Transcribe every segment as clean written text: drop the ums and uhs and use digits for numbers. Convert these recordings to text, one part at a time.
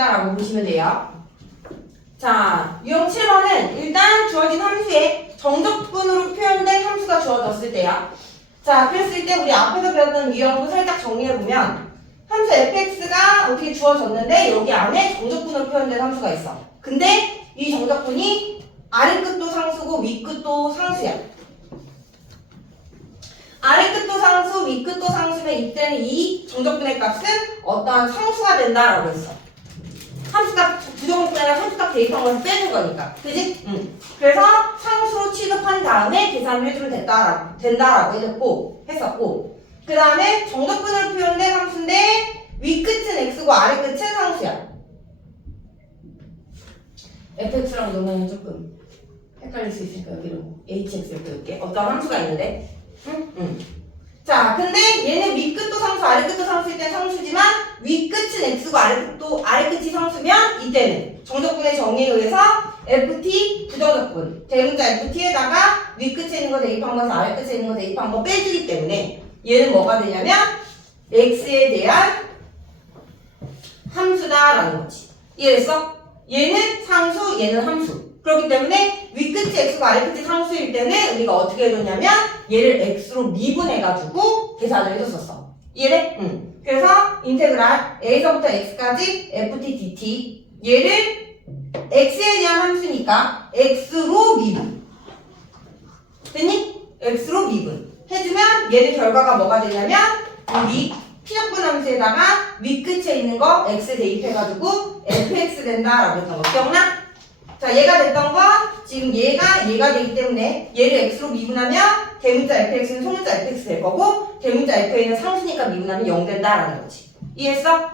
된다라고 보시면 돼요. 자, 유형 7번은 일단 주어진 함수에 정적분으로 표현된 함수가 주어졌을 때야. 자, 그랬을 때 우리 앞에서 배웠던 유형도 살짝 정리해보면 함수 fx가 어떻게 주어졌는데 여기 안에 정적분으로 표현된 함수가 있어. 근데 이 정적분이 아래 끝도 상수고 위 끝도 상수야. 아래 끝도 상수, 위 끝도 상수면 이때는 이 정적분의 값은 어떠한 상수가 된다라고 했어. 함수값 부정분이 아니라 함수값 대입한 것을 빼는 거니까. 그지? 그래서 상수로 취급한 다음에 계산을 해주면 된다라고 했었고 그 다음에 정적분으로 표현된 함수인데 위 끝은 x고 아래 끝은 상수야. fx랑 넣으면 조금 헷갈릴 수 있으니까 여기로 hx 이렇게 넣을게. 어떤 함수가 있는데 자, 근데 얘는 위 끝도 상수, 아래 끝도 상수일 땐 상수지만 위 끝은 x고 아래 끝이 상수면 이때는 정적분의 정의에 의해서 ft 부정적분 대문자 ft에다가 위 끝에 있는 거 대입한 것을 아래 끝에 있는 거 대입한 거 빼주기 때문에 얘는 뭐가 되냐면 x에 대한 함수다라는 거지. 이해됐어? 얘는 상수, 얘는 함수. 그렇기 때문에 위 끝이 x고 아래 끝이 상수일 때는 우리가 어떻게 해줬냐면 얘를 x로 미분해가지고 계산을 해줬었어. 이해돼? 그래서 인테그랄 a서부터 x까지 ft dt 얘를 x에 대한 함수니까 x로 미분. 됐니? x로 미분. 해주면 얘의 결과가 뭐가 되냐면 우리 피적분 함수에다가 위 끝에 있는 거 x 대입해가지고 fx 된다라고 했던 거 기억나? 자, 얘가 됐던 거 지금 얘가 되기 때문에 얘를 x로 미분하면 대문자 fx는 소문자 fx 될 거고 대문자 fa는 상수니까 미분하면 0 된다라는 거지. 이해했어?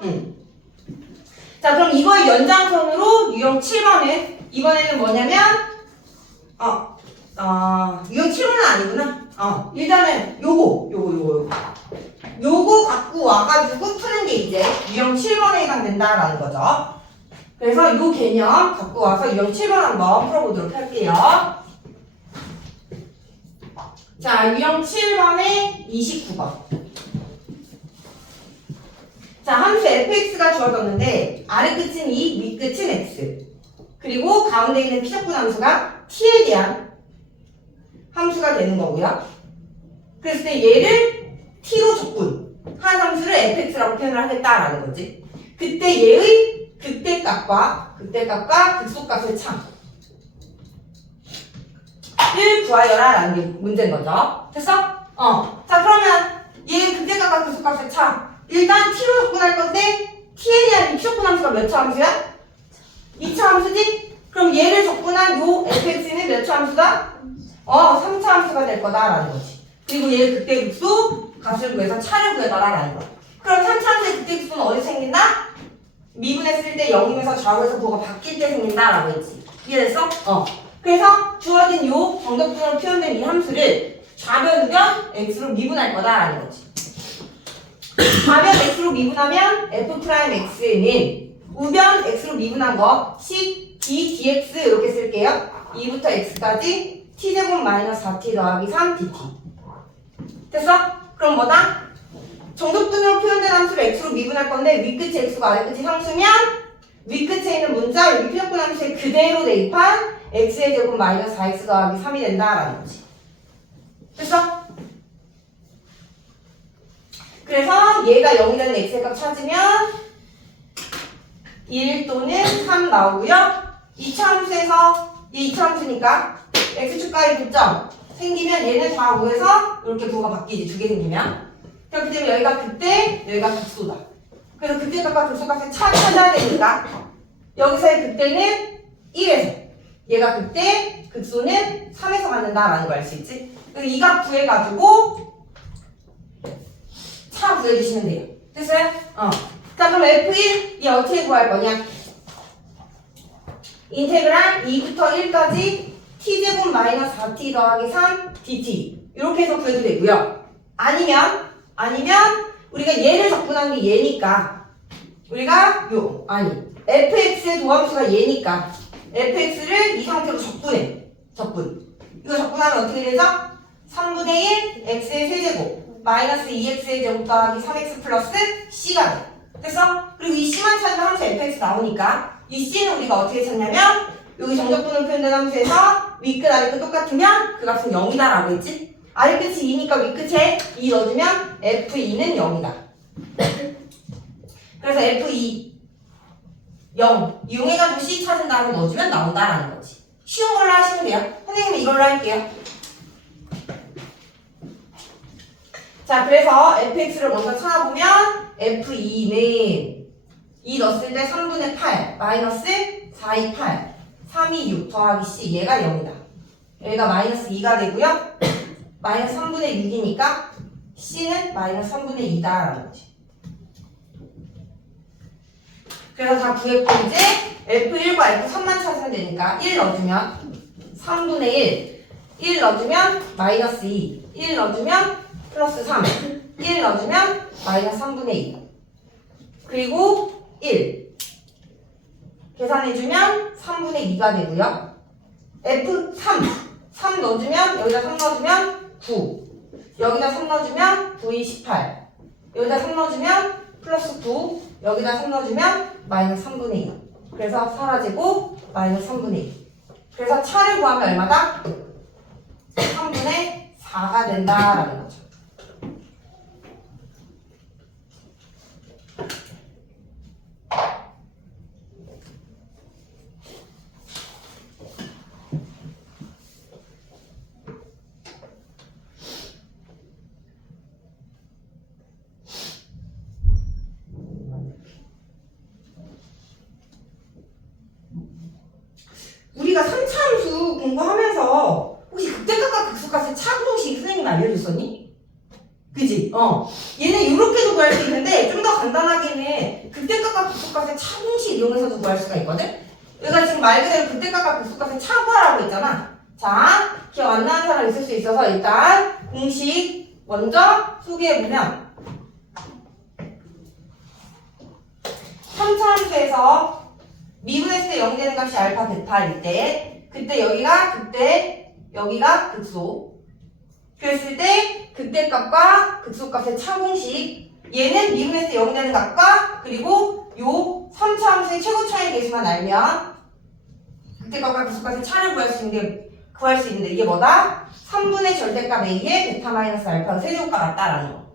자, 그럼 이거의 연장선으로 유형 7번은 이번에는 뭐냐면 유형 7번은 아니구나. 일단은 요거 갖고 와가지고 푸는 게 이제 유형 7번에 해당된다라는 거죠. 그래서 이 개념 갖고 와서 유형 7번 한번 풀어보도록 할게요. 자, 유형 7번에 29번. 자, 함수 fx가 주어졌는데 아래 끝은 2, 위 끝은 x. 그리고 가운데 있는 피적분 함수가 t에 대한 함수가 되는 거고요. 그랬을 때 얘를 t로 적분한 함수를 fx라고 표현을 하겠다라는 거지. 그때 얘의 극대값과 극소값의 차를 구하여라 라는 게 문제인 거죠. 됐어? 자, 그러면 얘의 극대값과 극소값의 차 일단 t로 적분할 건데 t에 대한 이 피적분 함수가 몇 차 함수야? 2차 함수지? 그럼 얘를 적분한 요 fx는 몇 차 함수다? 3차 함수가 될 거다라는 거지. 그리고 얘의 극대극소 값을 구해서 차를 구해달라라는 거야. 그럼 3차 함수의 극대극소는 어디서 생긴다? 미분했을 때 0이면서 좌우에서 뭐가 바뀔 때 생긴다라고 했지. 이해됐어? 그래서 주어진 요 정적분으로 표현된 이 함수를 좌변 우변 x로 미분할 거다라는 거지. 좌변 x로 미분하면 f'x는 우변 x로 미분한 거 식 d dx 이렇게 쓸게요. 2부터 x까지 t제곱 마이너스 4t 더하기 3 dt. 됐어? 그럼 뭐다? 정적분으로 표현된 함수를 x로 미분할 건데 위 끝이 x고 아래 끝이 상수면 위 끝에 있는 문자 여기 피적분 함수에 그대로 대입한 x의 제곱 마이너스 4x 더하기 3이 된다라는 거지. 됐어? 그래서 얘가 0이 되는 x의 값 찾으면 1 또는 3 나오고요. 2차 함수에서 얘 2차 함수니까 x축과의 교점 생기면 얘는 좌우에서 이렇게 부호가 바뀌지. 두 개 생기면. 그렇기 때문에 여기가 극대, 여기가 극소다. 그래서 극대값과 극소값의 차 찾아야 되니까 여기서의 극대는 1에서 얘가 극대, 극소는 3에서 갖는다라는 걸 알 수 있지. 그래서 이 값 구해가지고 차 구해주시면 돼요. 됐어요? 자, 그럼 F1 얘 어떻게 구할 거냐? 인테그랄 2부터 1까지 t제곱 마이너스 4t 더하기 3 dt 이렇게 해서 구해도 되고요. 아니면 우리가 얘를 적분한 게 얘니까 우리가 fx의 도함수가 얘니까 fx를 이 상태로 적분 이거 적분하면 어떻게 되죠? 3분의 1 x의 세제곱 마이너스 2x의 제곱 더하기 3x 플러스 c가 돼. 됐어? 그리고 이 C만 찾으면 함수 fx 나오니까 이 C는 우리가 어떻게 찾냐면 여기 정적분으로 표현된 함수에서 윗끝 아래끝 똑같으면 그 값은 0이다 라고 했지? 아래끝이 2니까 윗끝에 2 넣어주면 f2는 0이다. 그래서 f2 0 이용해가지고 C 찾은 다음에 넣어주면 나온다라는 거지. 쉬운 걸로 하시면 돼요. 선생님은 이걸로 할게요. 자, 그래서 fx를 먼저 찾아보면 f2는 2 넣었을 때 3분의 8 마이너스 4이 8 3이 6 더하기 c 얘가 0이다. 여기가 마이너스 2가 되고요. 마이너스 3분의 6이니까 c는 마이너스 3분의 2다라는 거지. 그래서 다 구했고 이제 f1과 f3만 찾으면 되니까 1 넣어주면 3분의 1 넣어주면 마이너스 2 1 넣어주면 플러스 3 1 넣어주면 마이너스 3분의 2 그리고 1 계산해주면 3분의 2가 되고요. F3 3 넣어주면 여기다 3 넣어주면 9 여기다 3 넣어주면 9이 18 여기다 3 넣어주면 플러스 9 여기다 3 넣어주면 마이너스 3분의 2 그래서 사라지고 마이너스 3분의 2 그래서 차를 구하면 얼마다? 3분의 4가 된다라는 거죠. 우리가 3차 함수 공부하면서 혹시 극대값과 극소값의 차공식 선생님 알려줬었니? 그지? 얘는 이렇게도 구할 수 있는데 좀 더 간단하게는 극대값과 극소값의 차공식 이용해서도 구할 수가 있거든? 여기가 지금 말 그대로 극대값과 극소값의 차구하라고 했잖아. 자, 기억 안 나는 사람 있을 수 있어서 일단 공식 먼저 소개해보면 3차 함수에서 미분했을 때 0이 되는 값이 알파 베타일 때 그때 여기가 극대 여기가 극소 그랬을 때 극대값과 극소값의 차공식 얘는 미분했을 때 0이 되는 값과 그리고 요 3차 함수의 최고 차이 계수만 알면 극대값과 극소값의 차를 구할 수 있는데 이게 뭐다? 3분의 절대값 A에 베타 마이너스 알파가 세제곱과 같다라는 거.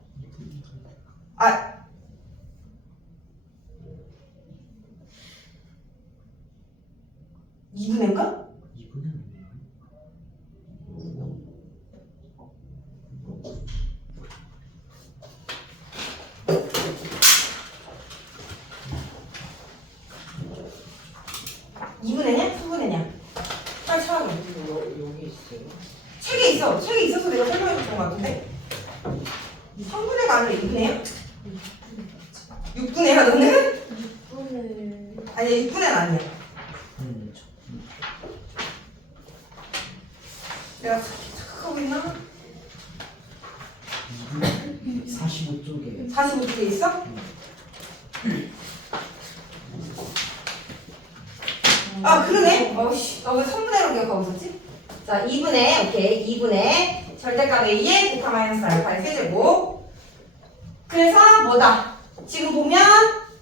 2분의인가? 2분의 2분의냐? 3분의냐? 빨리 찾아봐. 여기 있어요. 책에 있어. 책에 있어서 내가 설명해줬던 것 같은데? 3분의가 아니라 2분의야? 6분의야 너는? 6분의 아니야 6분의는 아니야. 내가 착각하고 있나? 45쪽에 45쪽에 있어? 아 그러네? 어이씨 나 왜 3분의로 기억하고 있었지? 자 2분의 오케이 2분의 절대값 A의 베타 마이너스 알파의 세제곱 그래서 뭐다? 지금 보면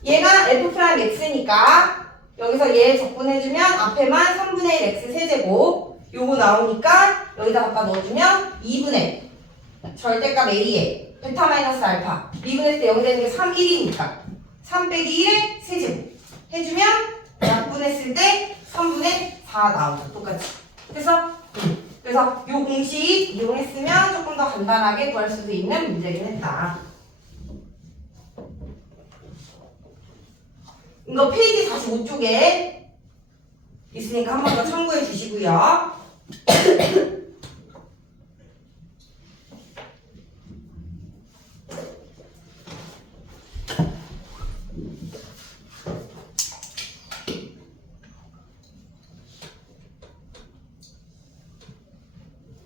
얘가 F 프라임 X니까 여기서 얘 적분해주면 앞에만 3분의 1 X 세제곱 요거 나오니까 여기다 갖다 넣어주면 2분의 절대값 A에 베타 마이너스 알파 미분했을 때 0이 되는 게 3, 1이니까 3 빼기 1의 세제곱 해주면 약분했을 때 3분의 4 나오죠. 똑같이. 그래서 요 공식 이용했으면 조금 더 간단하게 구할 수도 있는 문제긴 했다. 이거 페이지 45쪽에 있으니까 한 번 더 참고해 주시고요.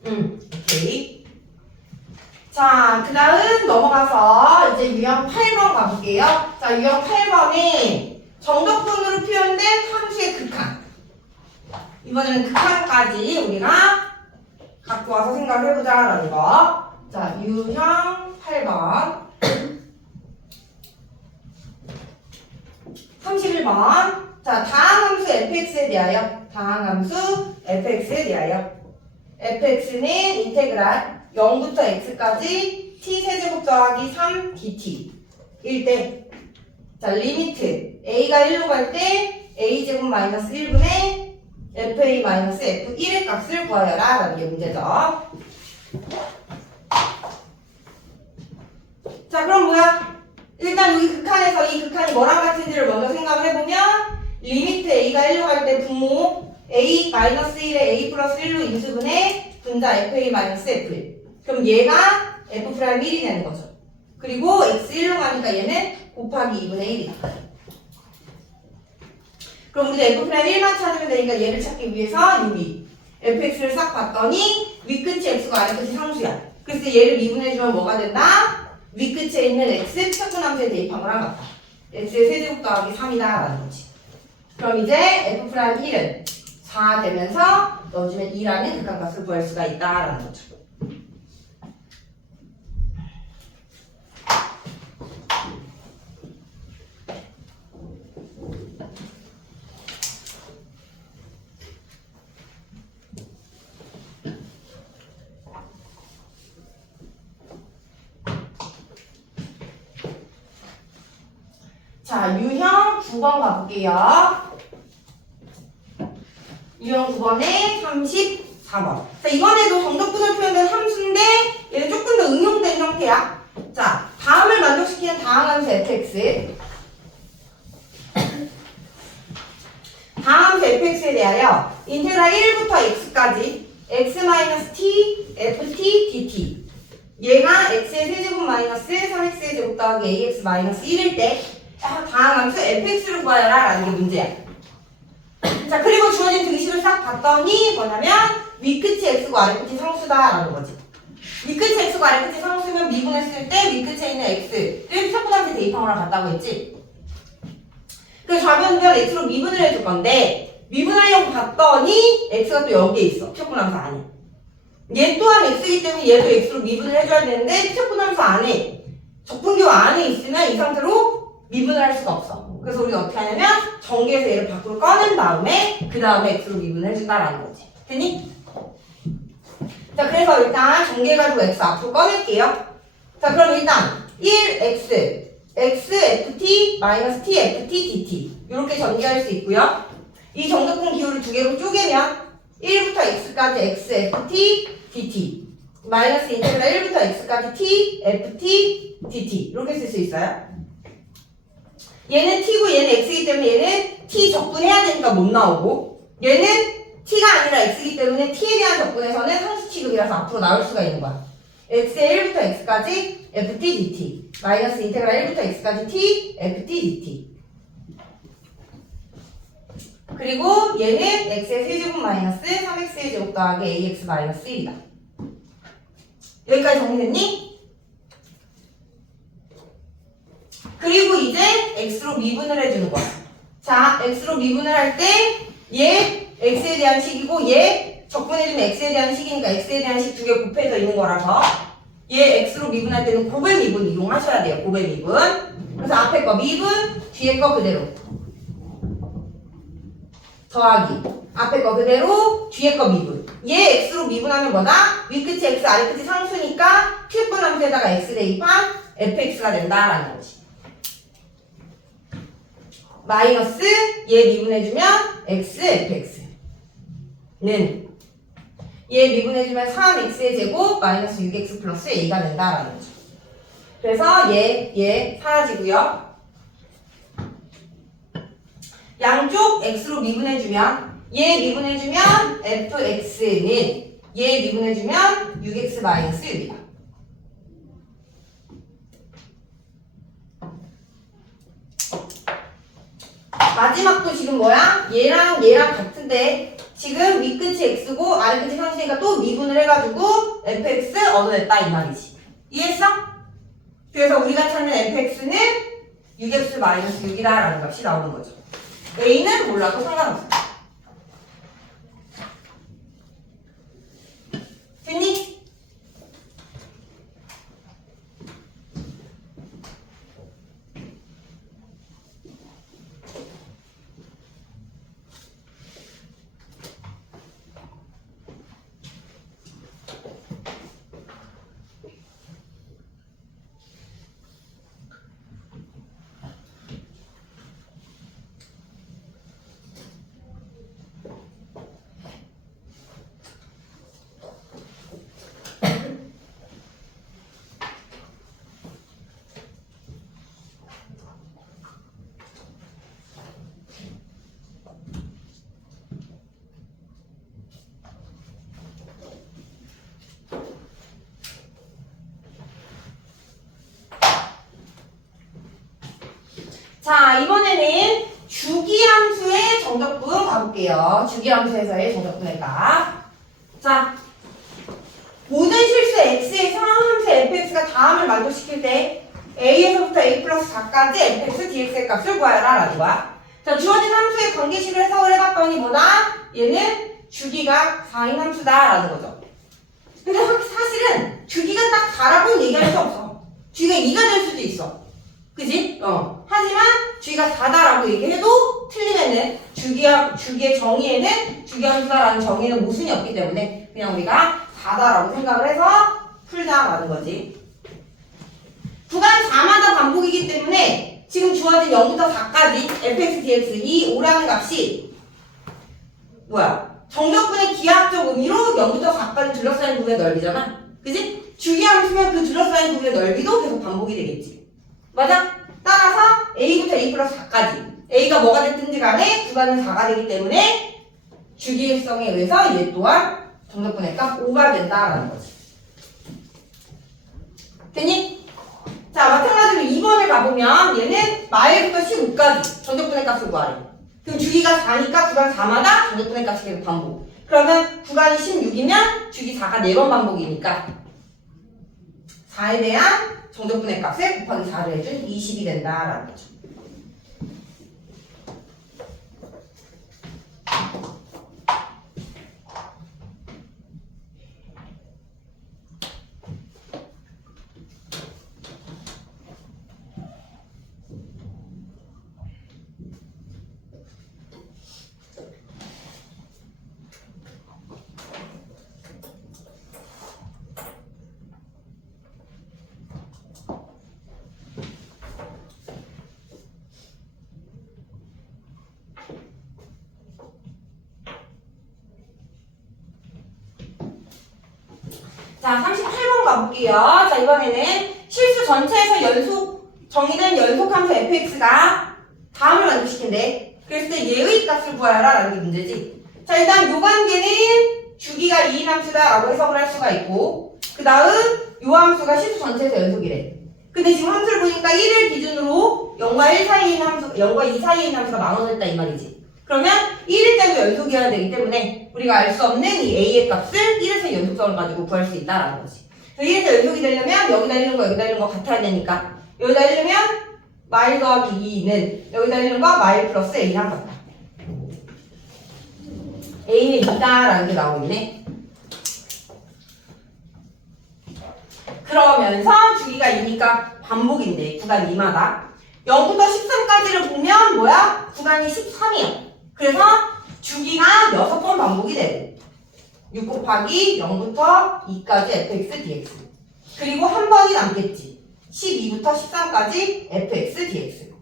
오케이. 자, 그 다음 넘어가서 이제 유형 8번 가볼게요. 자, 유형 8번이 정적분으로 표현된 함수의 극한. 이번에는 극한까지 우리가 갖고 와서 생각을 해보자라는 거. 자, 유형 8번. 31번. 자, 다항함수 fx에 대하여. 다항함수 fx에 대하여. fx는 인테그랄 0부터 x까지 t 세제곱 더하기 3 dt. 일 때. 자, 리미트. a가 1로 갈 때 a제곱 마이너스 1분의 fa 마이너스 f1의 값을 구하여라. 라는 게 문제죠. 자, 그럼 뭐야? 일단 여기 극한에서 이 극한이 뭐랑 같은지를 먼저 생각을 해보면 리미트 a가 1로 갈 때 분모 a 마이너스 1에 a 플러스 1로 인수분해 분자 fa 마이너스 f1. 그럼 얘가 f 프라임 1이 되는 거죠. 그리고 x 1로 가니까 얘는 곱하기 2분의 1이다. 그럼 우리가 f 프라임 1만 찾으면 되니까 얘를 찾기 위해서 여기 fx를 싹 봤더니 윗끝이 x고 아래끝이 상수야. 그래서 얘를 미분해주면 뭐가 된다? 윗끝에 있는 x 피타고남수에 대입한 거랑 같다. x의 세제곱 더하기 3이다 라는 거지. 그럼 이제 f 프라임 1은 4 되면서 넣어주면 2라는 극한값을 구할 수가 있다 라는 거죠. 자, 유형 9번 가볼게요. 유형 9번에 34번. 자, 이번에도 정적분을 표현된 함수인데 얘는 조금 더 응용된 형태야. 자, 다음을 만족시키는 다항함수 fx. 다항함수 fx에 대하여 인테그랄 1부터 x까지 x-t, ft, dt. 얘가 x의 세제곱 마이너스 3x의 제곱 더하기 ax 마이너스 1일 때 다항함수 fx를 구하여라 라는 게 문제야. 자, 그리고 주어진 등식을 싹 봤더니 뭐냐면 윗끝이 x고 아래끝이 상수다 라는 거지. 윗끝이 x고 아래끝이 상수면 미분했을 때 윗끝에 있는 x를 피타고라스에 대입한 거랑 같다고 했지. 그래서 좌변변 x로 미분을 해줄 건데 미분하려고 봤더니 x가 또 여기에 있어. 피타고라스 안에. 얘 또한 x이기 때문에 얘도 x로 미분을 해줘야 되는데 피타고라스 안에 적분교 안에 있으면 이 상태로 미분을 할 수가 없어. 그래서 우리가 어떻게 하냐면 전개해서 얘를 밖으로 꺼낸 다음에 그 다음에 x로 미분을 해준다라는 거지. 됐니? 자, 그래서 일단 전개해가지고 x 앞으로 꺼낼게요. 자, 그럼 일단 1x xft 마이너스 tft dt 이렇게 전개할 수 있고요. 이 정적분 기호를 두 개로 쪼개면 1부터 x까지 xft dt 마이너스 인테그랄 1부터 x까지 tft dt 이렇게 쓸 수 있어요. 얘는 t고 얘는 x이기 때문에 얘는 t 적분해야 되니까 못 나오고 얘는 t가 아니라 x이기 때문에 t에 대한 적분에서는 상수 취급이라서 앞으로 나올 수가 있는 거야. x의 1부터 x까지 ft dt 마이너스 인테그랄 1부터 x까지 t ft dt 그리고 얘는 x의 세제곱 마이너스 3x의 제곱 더하기 ax 마이너스 1이다. 여기까지 정리됐니? 그리고 이제 x로 미분을 해주는 거야. 자, x로 미분을 할 때 얘 x에 대한 식이고 얘 적분해주면 x에 대한 식이니까 x에 대한 식 두 개 곱해져 있는 거라서 얘 x로 미분할 때는 곱의 미분 이용하셔야 돼요. 곱의 미분. 그래서 앞에 거 미분, 뒤에 거 그대로 더하기. 앞에 거 그대로, 뒤에 거 미분. 얘 x로 미분하면 뭐다? 윗끝이 x, 아래끝이 상수니까 피분함수에다가 x 대입한 fx가 된다라는 거지. 마이너스 얘 미분해주면 x fx는 얘 미분해주면 3x의 제곱 마이너스 6x 플러스 a가 된다라는 거죠. 그래서 얘 사라지고요. 양쪽 x로 미분해주면 얘 미분해주면 fx는 얘 미분해주면 6x 마이너스 6이다. 마지막도 지금 뭐야? 얘랑 같은데 지금 윗끝이 x고 아래끝이 상수니까 또 미분을 해가지고 fx 얻어냈다 이 말이지. 이해했어? 그래서 우리가 찾는 fx는 6x 마이너스 6이다 라는 값이 나오는 거죠. a는 몰라도 상관없어. 됐니? 자, 이번에는 주기함수의 정적분 가볼게요. 주기함수에서의 정적분의 값. 자, 모든 실수 x의 상함수 fx가 다음을 만족시킬 때 a에서부터 a 플러스 4까지 fx dx의 값을 구하여라 라는 거야. 자, 주어진 함수의 관계식을 해석을 해봤더니 뭐다? 얘는 주기가 4인 함수다 라는 거죠. 근데 사실은 주기가 딱 4라고는 얘기할 수 없어. 주기가 2가 될 수도 있어. 그지? 하지만 주기가 4다라고 얘기해도 틀리면은 주기의 정의에는 주기함수다라는 정의에는 모순이 없기 때문에 그냥 우리가 4다라고 생각을 해서 풀자라는 거지. 구간 4마다 반복이기 때문에 지금 주어진 0부터 4까지 fx, dx 이 5라는 값이 뭐야? 정적분의 기하학적 의미로 0부터 4까지 둘러싸인 부분의 넓이잖아. 그지? 주기함수면 그 둘러싸인 부분의 넓이도 계속 반복이 되겠지. 맞아? 따라서 a부터 a 플러스 4까지 a가 뭐가 됐든지 간에 구간은 4가 되기 때문에 주기일성에 의해서 얘 또한 정적분의 값 5가 된다라는 거지. 됐니? 자, 마찬가지로 2번을 가보면 얘는 마일부터 15까지 정적분의 값을 구하래. 그럼 주기가 4니까 구간 4마다 정적분의 값이 계속 반복. 그러면 구간이 16이면 주기 4가 4번 반복이니까 4에 대한 정적분의 값을 곱하기 4를 해준 20이 된다라는 거죠. 자, 38번 가볼게요. 자, 이번에는 실수 전체에서 정의된 연속함수 fx가 다음을 만족시킨대. 그랬을 때 얘의 값을 구하여라 라는 게 문제지. 자, 일단 요 관계는 주기가 2인 함수다 라고 해석을 할 수가 있고, 그 다음 요 함수가 실수 전체에서 연속이래. 근데 지금 함수를 보니까 1을 기준으로 0과 1 사이에 있는 함수, 0과 2 사이에 있는 함수가 나눠졌다 이 말이지. 그러면 1일 때도 연속이어야 되기 때문에 우리가 알 수 없는 이 a의 값을 1에서 연속성을 가지고 구할 수 있다라는 거지. 그래서 1에서 연속이 되려면 여기다 있는 거 여기다 있는 거 같아야 되니까 여기다 있으면 마일 더하기 2는 여기다 있는 거 마일 플러스 a랑 같다. a는 2다라는 게 나오고 있네. 그러면서 주기가 2니까 반복인데 구간 2마다 0부터 13까지를 보면 뭐야? 구간이 13이야. 그래서 주기가 6번 반복이 되고 6 곱하기 0부터 2까지 fx dx 그리고 한 번이 남겠지. 12부터 13까지 fx dx.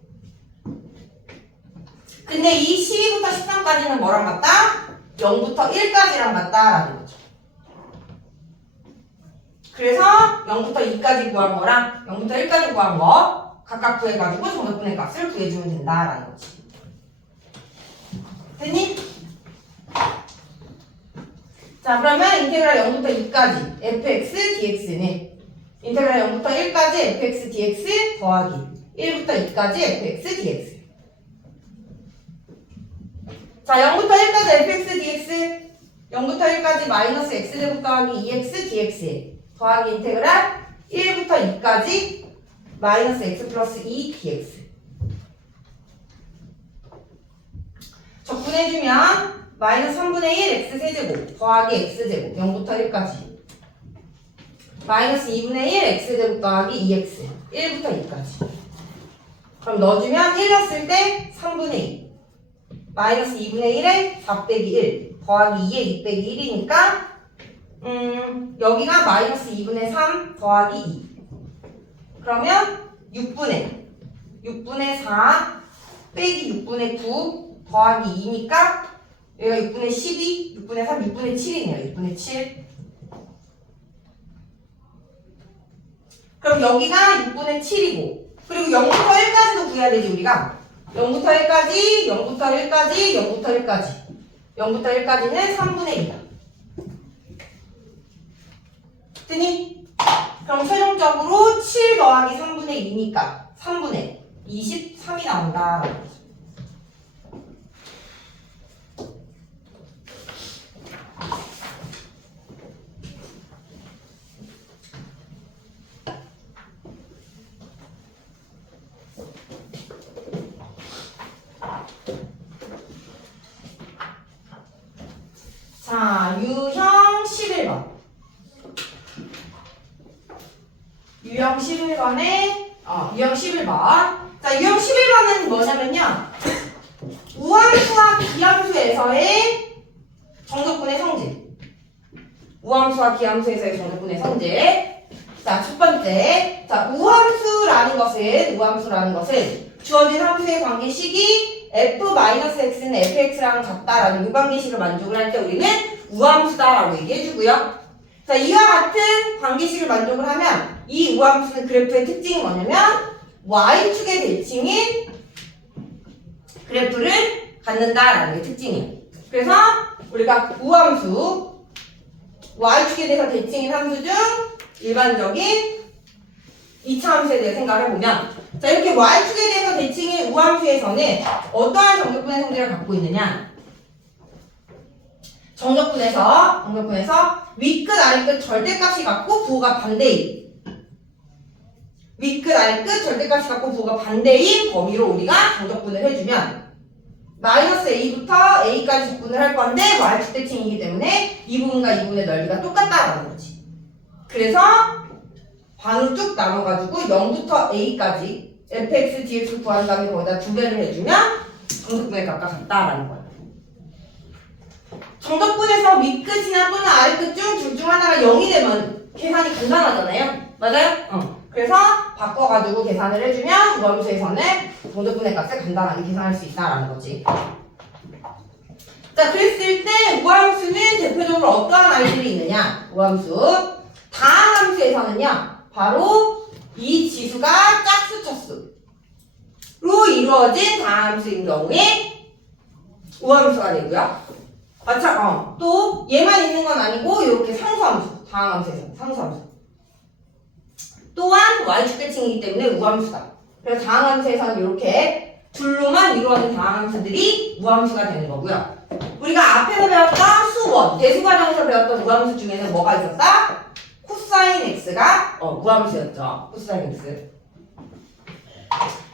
근데 이 12부터 13까지는 뭐랑 같다? 0부터 1까지랑 같다라는 거죠. 그래서 0부터 2까지 구한 거랑 0부터 1까지 구한 거 각각 구해가지고 정적분의 값을 구해주면 된다라는 거지. 됐니? 자, 그러면 인테그랄 0부터 2까지 fx dx는 인테그랄 0부터 1까지 fx dx 더하기 1부터 2까지 fx dx. 자, 0부터 1까지 fx dx 0부터 1까지 마이너스 x제곱 더하기 2x dx 더하기 인테그랄 1부터 2까지 마이너스 x 플러스 2 dx. 적분해주면 마이너스 3분의 1 x 세제곱 더하기 x제곱 0부터 1까지 마이너스 2분의 1 x제곱 더하기 2x 1부터 2까지. 그럼 넣어주면 1 넣었을 때 3분의 2 마이너스 2분의 1에 4 빼기 1 더하기 2에 2 빼기 1이니까 여기가 마이너스 2분의 3 더하기 2 그러면 6분의 4 빼기 6분의 9 더하기 2니까 여기가 6분의 12, 6분의 3, 6분의 7이네요. 6분의 7. 그럼 여기가 6분의 7이고 그리고 0부터 1까지도 구해야 되지 우리가. 0부터 1까지, 0부터 1까지, 0부터 1까지 0부터 1까지는 3분의 2다. 됐니? 그럼 최종적으로 7 더하기 3분의 2니까 3분의 23이 나온다라는 거죠. 자, 유형 11번. 유형 11번에, 유형 11번. 자, 유형 11번은 뭐냐면요. 우함수와 기함수에서의 정적분의 성질. 우함수와 기함수에서의 정적분의 성질. 자, 첫 번째. 자, 우함수라는 것은 주어진 함수의 관계식이 f-x는 fx랑 같다라는 무관계식을 만족을 할 때 우리는 우함수다라고 얘기해주고요. 자, 이와 같은 관계식을 만족을 하면 이 우함수는 그래프의 특징이 뭐냐면 y축의 대칭인 그래프를 갖는다라는 게 특징이에요. 그래서 우리가 우함수 y축에 대해서 대칭인 함수 중 일반적인 2차 함수에 대해 생각을 해보면 자, 이렇게 y축에 대해서 대칭인 우함수에서는 어떠한 정적분의 성질을 갖고 있느냐? 정적분에서 윗끝 아래끝 절대값이 같고 부호가 반대인 윗끝 아래끝 절대값이 같고 부호가 반대인 범위로 우리가 정적분을 해주면 마이너스 a부터 a까지 적분을 할 건데 y축 대칭이기 때문에 이 부분과 이 부분의 넓이가 똑같다라는 거지. 그래서 반으로 쭉 나눠가지고 0부터 a까지 fx, dx를 구한 다음에 거기다 2배를 해주면 정적분의 값과 같다라는 거예요. 정적분에서 윗끝이나 또는 아래끝 중 둘 중 하나가 0이 되면 계산이 간단하잖아요. 맞아요? 그래서 바꿔가지고 계산을 해주면 우함수에서는 정적분의 값을 간단하게 계산할 수 있다라는 거지. 자, 그랬을 때 우함수는 대표적으로 어떠한 아이들이 있느냐? 우함수 다항함수에서는요. 바로 이 지수가 짝수 척수로 이루어진 다항함수인 경우에 우함수가 되고요. 또 얘만 있는 건 아니고 이렇게 상수함수, 다항함수에서 상수함수 또한 y축 대칭이기 때문에 우함수다. 그래서 다항함수에서는 이렇게 둘로만 이루어진 다항함수들이 우함수가 되는 거고요. 우리가 앞에서 배웠던 수원, 대수과정에서 배웠던 우함수 중에는 뭐가 있었다? 코사인 x가 우함수였죠. 코사인 x.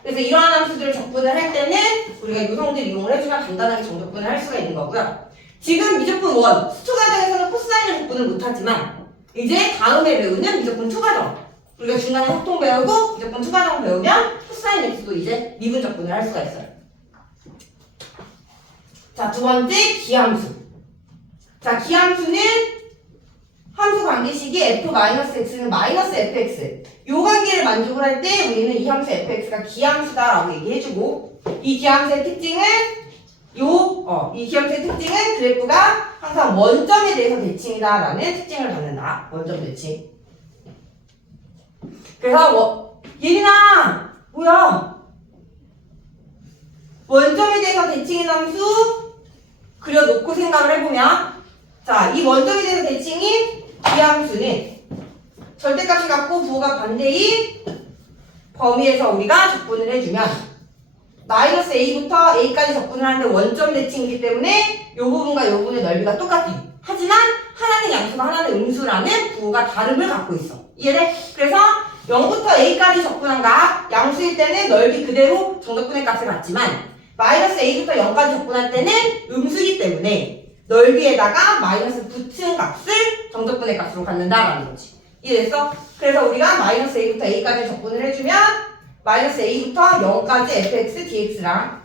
그래서 이러한 함수들을 적분을 할 때는 우리가 이 성질 이용을 해주면 간단하게 정적분을 할 수가 있는 거고요. 지금 미적분 1, 수초 과정에서는 코사인을 적분을 못하지만 이제 다음에 배우는 미적분 2 과정 우리가 중간에 합통 배우고 미적분 2 과정 배우면 코사인 x도 이제 미분 적분을 할 수가 있어요. 자, 두 번째 기함수. 자, 기함수는 함수 관계식이 f-x는 마이너스 fx 요 관계를 만족을 할 때 우리는 이 함수 fx가 기함수다라고 얘기해주고 이 기함수의 특징은 이 기함수의 특징은 그래프가 항상 원점에 대해서 대칭이다라는 특징을 갖는다. 원점 대칭. 그래서 예린아 뭐야? 원점에 대해서 대칭인 함수 그려놓고 생각을 해보면 자, 이 원점에 대해서 대칭인 기함수는 절대값이 같고 부호가 반대인 범위에서 우리가 적분을 해주면 마이너스 a부터 a까지 적분을 하는데 원점 대칭이기 때문에 이 부분과 이 부분의 넓이가 똑같아. 하지만 하나는 양수가 하나는 음수라는 부호가 다름을 갖고 있어. 이해돼? 그래서 0부터 a까지 적분한 값 양수일 때는 넓이 그대로 정적분의 값을 갖지만 마이너스 a부터 0까지 적분할 때는 음수이기 때문에 넓이에다가 마이너스 붙은 값을 정적분의 값으로 갖는다라는 거지. 이해됐어? 그래서 우리가 마이너스 a부터 a까지 적분을 해주면 마이너스 a부터 0까지 fx dx랑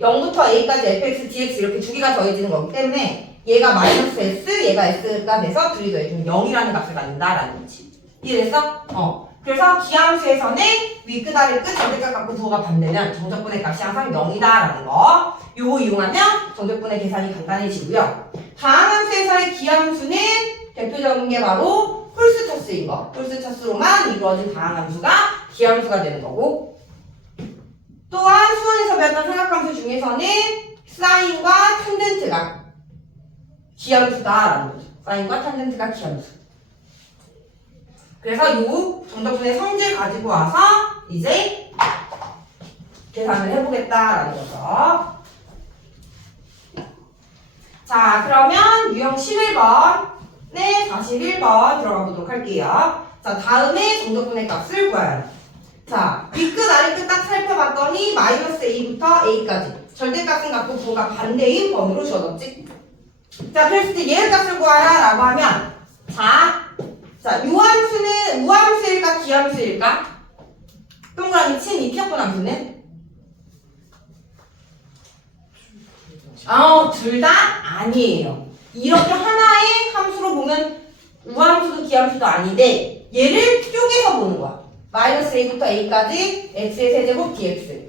0부터 a까지 fx dx 이렇게 두 개가 더해지는 거기 때문에 얘가 마이너스 s, 얘가 s가 돼서 둘이 더해주면 0이라는 값을 갖는다라는 거지. 이해됐어? 그래서 기함수에서는 윗끝 아래끝 절대값 갖고 부호가 반대면 정적분의 값이 항상 0이다라는 거 요거 이용하면 정적분의 계산이 간단해지고요. 다항함수에서의 기함수는 대표적인 게 바로 홀수 차수인 거. 홀수 차수로만 이루어진 다항함수가 기함수가 되는 거고 또한 수원에서 배웠던 삼각함수 중에서는 사인과 탄젠트가 기함수다라는 거죠. 사인과 탄젠트가 기함수. 그래서 요 정적분의 성질 가지고 와서 이제 계산을 해보겠다라는 거죠. 자, 그러면 유형 11번, 네, 41번 들어가 보도록 할게요. 자, 다음에 정적분의 값을 구해요. 자, 윗끝, 아래끝 딱 살펴봤더니 마이너스 a부터 a까지 절대값은 같고 부호가 반대인 번으로 주어졌지. 자, 그랬을 때 얘의 값을 구하라 라고 하면 자, 요함수는 우함수일까 기함수일까? 동그라미 친 이 피어폰 함수는? 둘 다 아니에요. 이렇게 하나의 함수로 보면 우함수도 기함수도 아닌데 얘를 쪼개서 보는 거야. 마이너스 a부터 a까지 x의 세제곱 dx,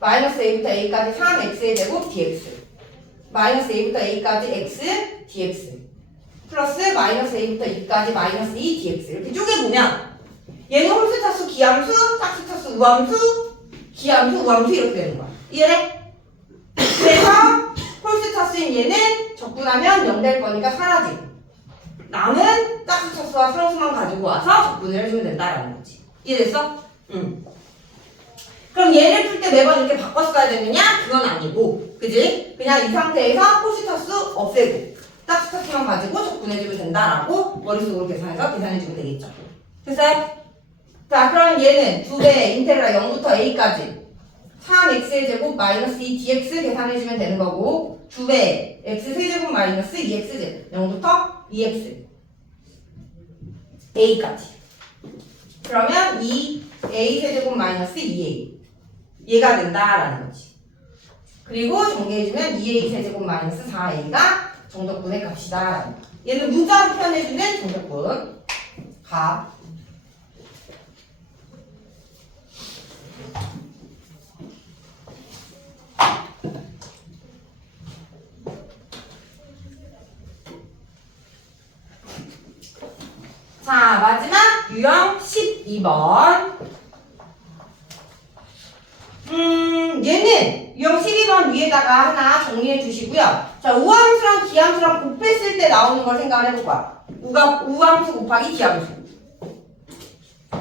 마이너스 a부터 a까지 3x의 제곱 dx, 마이너스 a부터 a까지 x dx, 플러스 마이너스 a부터 2까지 마이너스 2 dx 이렇게 쪼개보면 얘는 홀수차수 기함수, 짝수차수 우함수, 기함수 우함수 이렇게 되는 거야. 이해돼? 그래서 홀수차수인 얘는 적분하면 0 될 거니까 사라지고 남은 짝수차수와 상수만 가지고 와서 적분을 해주면 된다라는 거지. 이해됐어? 응. 그럼 얘를 풀 때 매번 이렇게 바꿔 써야 되느냐? 그건 아니고, 그지? 그냥 이 상태에서 홀수차수 없애고 짝수차수만 가지고 적분해주면 된다라고 머릿속으로 계산해주면 되겠죠. 됐어요? 자, 그럼 얘는 2배 인테그랄 0부터 a까지 3x의 제곱 마이너스 2dx 계산해주면 되는 거고 2배 x 세제곱 마이너스 2x제곱 0부터 2x a까지 그러면 2a 세제곱 마이너스 2a 얘가 된다라는 거지. 그리고 정리해주면 2a 세제곱 마이너스 4a가 정적분의 값이다. 얘는 문자로 표현해주는 정적분 값. 자, 마지막 유형 12번. 얘는 유형 12번 위에다가 하나 정리해 주시고요. 자, 우함수랑 기함수랑 곱했을 때 나오는 걸 생각을 해볼 거야. 우함수 곱하기 기함수.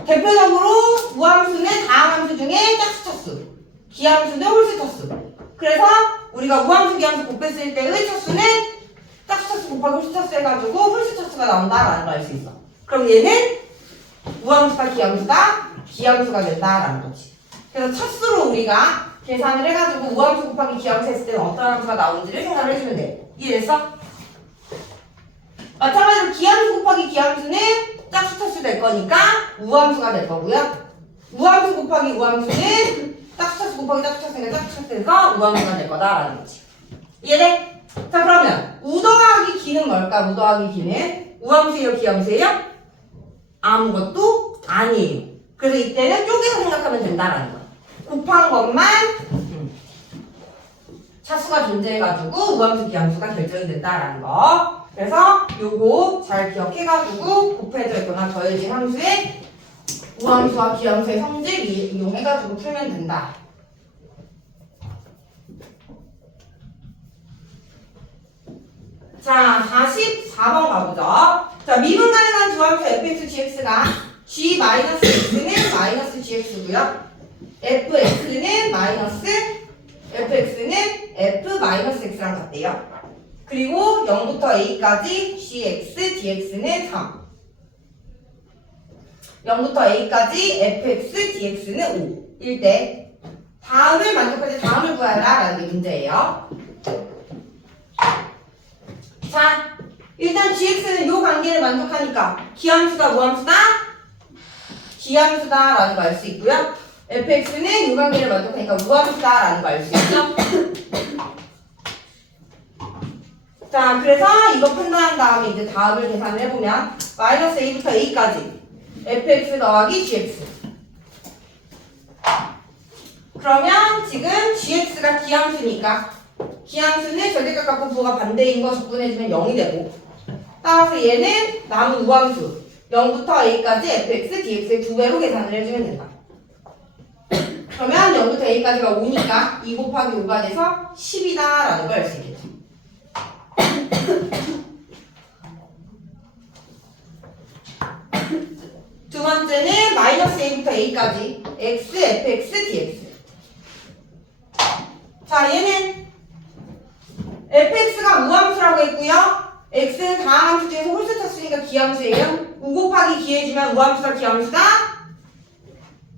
대표적으로 우함수는 다항함수 중에 짝수차수, 기함수는 홀수차수. 그래서 우리가 우함수, 기함수 곱했을 때의 차수는 짝수차수 곱하기 홀수차수 해가지고 홀수차수가 나온다라는 걸 알 수 있어. 그럼 얘는 우함수가 기함수가 된다라는 거지. 그래서 차수로 우리가 계산을 해가지고 우함수 곱하기 기함수 했을 때는 어떤 함수가 나오는지를 생각을 해주면 돼. 이해됐어? 마찬가지로 기함수 곱하기 기함수는 짝수 차수 될 거니까 우함수가 될 거고요. 우함수 곱하기 우함수는 짝수 차수 곱하기 짝수 차수니까 짝수 차수 돼서 우함수가 될 거다라는 거지. 이해돼? 자, 그러면 우 더하기 기는 뭘까? 우 더하기 기는 우함수예요, 기함수예요? 아무것도 아니에요. 그래서 이때는 쪼개서 생각하면 된다라는 거야. 곱한 것만 차수가 존재해가지고 우함수, 기함수가 결정이 된다라는 거. 그래서 요거 잘 기억해가지고 곱해져 있거나 더해진 함수에 우함수와 기함수의 성질 이용해가지고 풀면 된다. 자, 44번 가보죠. 자, 미분 가능한 두 함수 fx, gx가 g-x는 마이너스 gx고요. fx는 마이너스, fx는 f-x랑 같대요. 그리고 0부터 a까지 gx, dx는 3. 0부터 a까지 fx, dx는 5. 일 때 다음을 만족하지 다음을 구하라 라는 게 문제예요. 자, 일단 gx는 요 관계를 만족하니까 기함수다 무함수다? 기함수다 라는 거 알 수 있고요. fx는 요 관계를 만족하니까 무함수다 라는 거 알 수 있죠. 자, 그래서 이거 판단한 다음에 이제 다음을 계산을 해보면 마이너스 a부터 a까지 fx 더하기 gx. 그러면 지금 gx가 기함수니까 기함수는 절대값 갖고 부호가 반대인 거 적분해주면 0이 되고 따라서 얘는 남은 우함수 0부터 a까지 fx, dx의 2배로 계산을 해주면 된다. 그러면 0부터 a까지가 5니까 2 곱하기 5가 돼서 10이다 라는 걸 알 수 있겠죠. 두 두 번째는 마이너스 a부터 a까지 x, fx, dx. 자, 얘는 fx가 우함수라고 했고요. x는 다항함수 중에서 홀수 쳤으니까 기함수예요. 우 곱하기 기해주면 우함수다, 기함수다?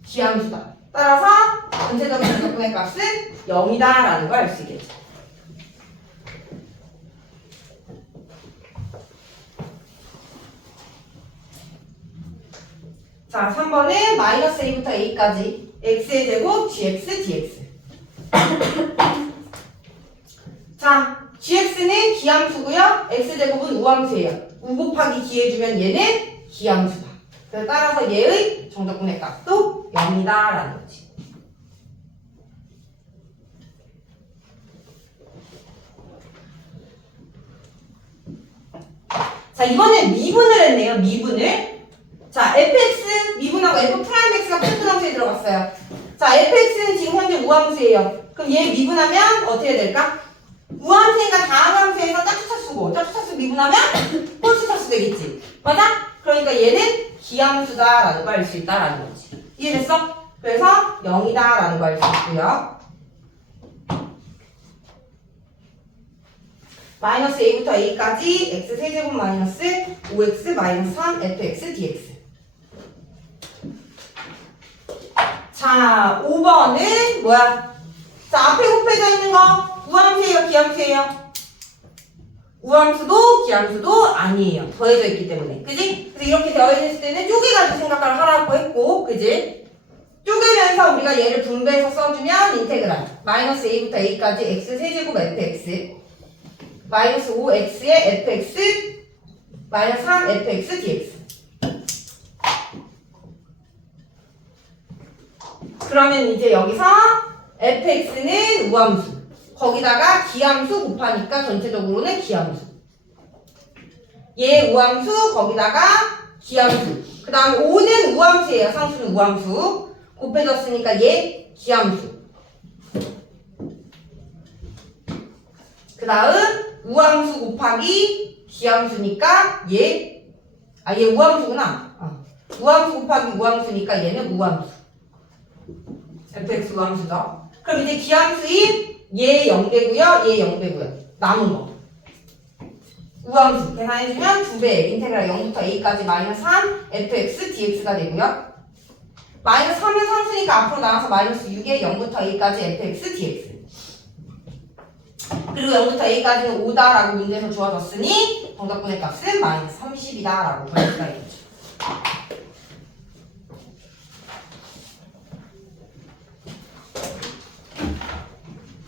기함수다. 따라서 전체적인 적분의 값은 0이다 라는 걸 알 수 있겠죠. 자, 3번은 마이너스 a부터 a까지 x의 제곱 gx dx. 자, gx는 기함수고요. x제곱은 우함수예요. 우 곱하기 기해주면 얘는 기함수다. 그래서 따라서 얘의 정적분의 값도 0이다 라는 거지. 자, 이번엔 미분을 했네요. 미분을. 자, fx 미분하고 f'x가 푼드럼스에 들어갔어요. 자, fx는 지금 현재 우함수예요. 그럼 얘 미분하면 어떻게 될까? 우함수니까 다항함수에서 짝수차수고 짝수차수 미분하면 홀수차수 되겠지. 맞아? 그러니까 얘는 기함수다라는 걸 알 수 있다라는 거지. 이해됐어? 그래서 0이다라는 걸 알 수 있고요. 마이너스 a부터 a까지 x 세제곱 마이너스 5x 마이너스 3 fx dx. 자, 5번은 뭐야? 자, 앞에 곱해져 있는 거 우함수예요, 기함수예요? 우함수도 기함수도 아니에요. 더해져 있기 때문에. 그지? 그래서 이렇게 되어 있을 때는 쪼개가지고 생각을 하라고 했고, 그지? 쪼개면서 우리가 얘를 분배해서 써주면 인테그랄 마이너스 a부터 a까지 x 세제곱 fx 마이너스 5x의 fx 마이너스 3 fx dx. 그러면 이제 여기서 fx는 우함수, 거기다가 기함수 곱하니까 전체적으로는 기함수. 얘 우함수, 거기다가 기함수. 그 다음에 5는 우함수예요. 상수는 우함수. 곱해졌으니까 얘 기함수. 그 다음 우함수 곱하기 기함수니까 얘 우함수구나. 우함수 곱하기 우함수니까 얘는 우함수. fx 우함수죠. 그럼 이제 기함수인 얘 0배고요. 얘 0배고요. 남은 거. 우함수 계산해주면 2배 인테그랄 0부터 a까지 마이너스 3 fx dx가 되고요. 마이너스 3은 상수니까 앞으로 나와서 마이너스 6에 0부터 a까지 fx dx. 그리고 0부터 a까지는 5다라고 문제에서 주어졌으니 정적분의 값은 마이너스 30이다라고 볼 수가 있죠.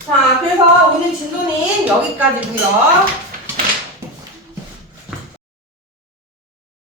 자, 그래서 오늘 진도는 여기까지고요.